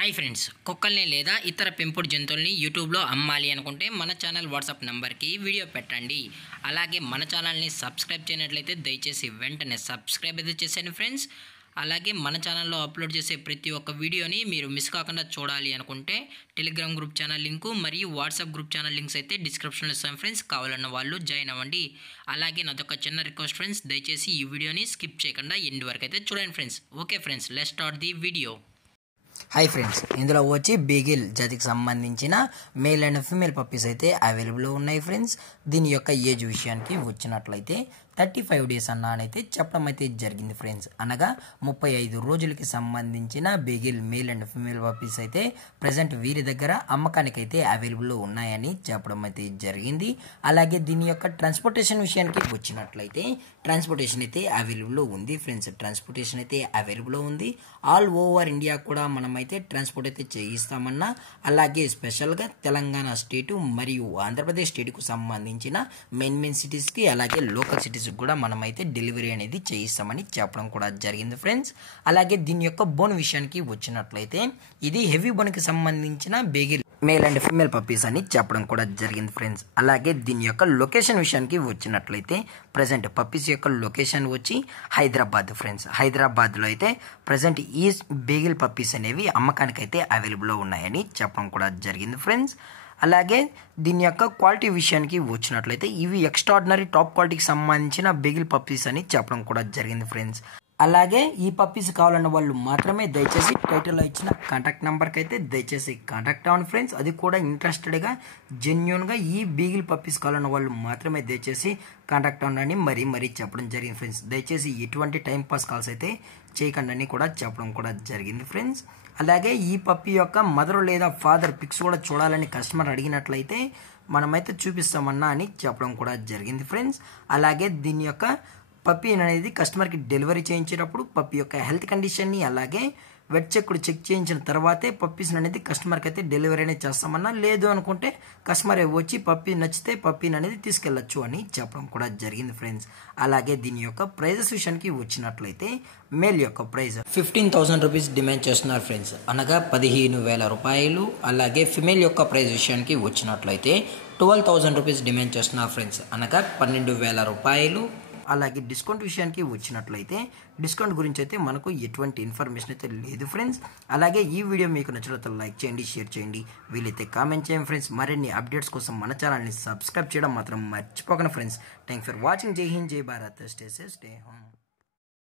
Hi friends, కుక్కల్ని లేదా ఇతర పెంపుడు జంతువుల్ని యూట్యూబ్లో అమ్మాలి అనుకుంటే మన ఛానల్ వాట్సాప్ నెంబర్కి వీడియో పెట్టండి. అలాగే మన ఛానల్ని సబ్స్క్రైబ్ చేయనట్లయితే దయచేసి వెంటనే సబ్స్క్రైబ్ అయితే చేసేయండి ఫ్రెండ్స్. అలాగే మన ఛానల్లో అప్లోడ్ చేసే ప్రతి ఒక్క వీడియోని మీరు మిస్ కాకుండా చూడాలి అనుకుంటే టెలిగ్రామ్ గ్రూప్ ఛానల్ లింకు మరియు వాట్సాప్ గ్రూప్ ఛానల్ లింక్స్ అయితే డిస్క్రిప్షన్లో ఇస్తాను ఫ్రెండ్స్. కావాలన్న వాళ్ళు జాయిన్ అవ్వండి. అలాగే నాదొక చిన్న రిక్వెస్ట్ ఫ్రెండ్స్, దయచేసి ఈ వీడియోని స్కిప్ చేయకుండా ఎండ్ వరకు అయితే చూడండి friends. Okay friends, let's start the video. Hi friends, ఇందులో వచ్చి బీగిల్ జాతికి సంబంధించిన మేల్ అండ్ ఫీమేల్ పప్పీస్ అయితే అవైలబుల్లో ఉన్నాయి ఫ్రెండ్స్. దీని యొక్క ఏజ్ విషయానికి వచ్చినట్లయితే 35 డేస్ అన్నానైతే చెప్పడం అయితే జరిగింది ఫ్రెండ్స్. అనగా 35 రోజులకి సంబంధించిన beagle male and female puppies అయితే ప్రజెంట్ వీరి దగ్గర అమ్మకానికి అయితే అవైలబుల్లో ఉన్నాయని చెప్పడం అయితే జరిగింది. అలాగే దీని యొక్క ట్రాన్స్పోర్టేషన్ విషయానికి వచ్చినట్లయితే ట్రాన్స్పోర్టేషన్ అయితే అవైలబుల్లో ఉంది ఫ్రెండ్స్. ట్రాన్స్పోర్టేషన్ అయితే అవైలబుల్లో ఉంది. ఆల్ ఓవర్ ఇండియా కూడా మనం అయితే ట్రాన్స్పోర్ట్ అయితే చేయిస్తామన్నా, అలాగే స్పెషల్గా తెలంగాణ స్టేటు మరియు ఆంధ్రప్రదేశ్ స్టేట్కు సంబంధించిన మెయిన్ సిటీస్కి అలాగే లోకల్ సిటీస్ కూడా మనం అయితే డెలివరీ అనేది చేయిస్తామని చెప్పడం కూడా జరిగింది ఫ్రెండ్స్. అలాగే దీని యొక్క బోన్ విషయానికి వచ్చినట్లయితే ఇది హెవీ బోన్కి సంబంధించిన బేగిల్ మేల్ అండ్ ఫీమేల్ పప్పీస్ అని చెప్పడం కూడా జరిగింది ఫ్రెండ్స్. అలాగే దీని యొక్క లొకేషన్ విషయానికి వచ్చినట్లయితే ప్రజెంట్ పప్పీస్ యొక్క లొకేషన్ వచ్చి హైదరాబాద్ ఫ్రెండ్స్. హైదరాబాద్లో అయితే ప్రజెంట్ ఈ బేగిల్ పప్పీస్ అనేవి అమ్మకానికి అయితే అవైలబుల్లో ఉన్నాయని చెప్పడం కూడా జరిగింది ఫ్రెండ్స్. అలాగే దీని యొక్క క్వాలిటీ విషయానికి వచ్చినట్లయితే ఇవి ఎక్స్ట్రాడినరీ టాప్ క్వాలిటీకి సంబంధించిన బేగిల్ పప్పీస్ అని చెప్పడం కూడా జరిగింది ఫ్రెండ్స్. అలాగే ఈ పప్పీస్ కావాలన్న వాళ్ళు మాత్రమే దయచేసి టైటిల్లో ఇచ్చిన కాంటాక్ట్ నెంబర్కి అయితే దయచేసి కాంటాక్ట్ అవ్వండి ఫ్రెండ్స్. అది కూడా ఇంట్రెస్టెడ్గా జెన్యున్గా ఈ బీగిల్ పప్పీస్ కావాలన్న వాళ్ళు మాత్రమే దయచేసి కాంటాక్ట్ అవ్వండి మరీ చెప్పడం జరిగింది ఫ్రెండ్స్. దయచేసి ఎటువంటి టైం పాస్ కాల్స్ అయితే చేయకండి అని కూడా చెప్పడం కూడా జరిగింది ఫ్రెండ్స్. అలాగే ఈ పప్పీ యొక్క మదర్ లేదా ఫాదర్ పిక్స్ కూడా చూడాలని కస్టమర్ అడిగినట్లయితే మనమైతే చూపిస్తామన్నా అని చెప్పడం కూడా జరిగింది ఫ్రెండ్స్. అలాగే దీని యొక్క పప్పీ అనేది కస్టమర్కి డెలివరీ చేయించేటప్పుడు పప్పీ యొక్క హెల్త్ కండిషన్ని అలాగే వెట్ చెక్ కూడా చెక్ చేయించిన తర్వాతే పప్పీస్ అనేది కస్టమర్కి అయితే డెలివరీ అనేది చేస్తామన్నా, లేదు అనుకుంటే కస్టమర్ వచ్చి పప్పీ నచ్చితే పప్పీని అనేది తీసుకెళ్లొచ్చు అని చెప్పడం కూడా జరిగింది ఫ్రెండ్స్. అలాగే దీని యొక్క ప్రైజెస్ విషయానికి వచ్చినట్లయితే మేల్ యొక్క ప్రైజ్ 15,000 రూపీస్ డిమాండ్ చేస్తున్నారు ఫ్రెండ్స్, అనగా 15,000 రూపాయలు. అలాగే ఫిమేల్ యొక్క ప్రైజ్ విషయానికి వచ్చినట్లయితే 12,000 రూపీస్ డిమాండ్ చేస్తున్నారు ఫ్రెండ్స్, అనగా 12,000 రూపాయలు. అలాగే డిస్కౌంట్ విషయానికి వచ్చినట్లయితే డిస్కౌంట్ గురించి అయితే మనకు ఎటువంటి ఇన్ఫర్మేషన్ అయితే లేదు ఫ్రెండ్స్. అలాగే ఈ వీడియో మీకు నచ్చినట్లయితే లైక్ చేయండి, షేర్ చేయండి, వీలైతే కామెంట్ చేయండి ఫ్రెండ్స్. మరిన్ని అప్డేట్స్ కోసం మన ఛానల్ని సబ్స్క్రైబ్ చేయడం మాత్రం మర్చిపోకండి ఫ్రెండ్స్. Thanks for watching. జై హింద్, జై Bharat, stay safe, stay home.